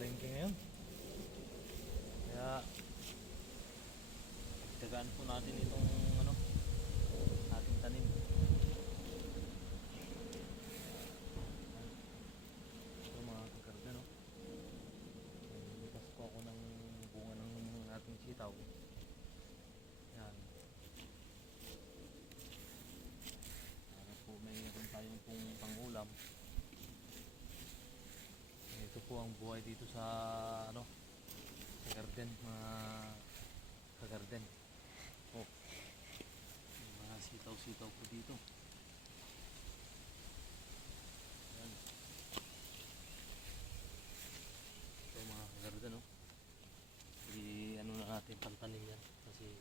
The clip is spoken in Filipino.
palengke ngayon. Kaya tagaan po natin itong ano, ating tanim. Ito mga kakarga, no? Lipas po ako ng bunga ng ating sitaw. Yan. Para po mayroon tayong pong pangulam. Ito po ang buhay dito sa ano, sa garden, mga kagarden. Oh, mga sitaw-sitaw po dito. Yan. Ito mga kagarden, no? Jadi ano na natin pantanim yan kasi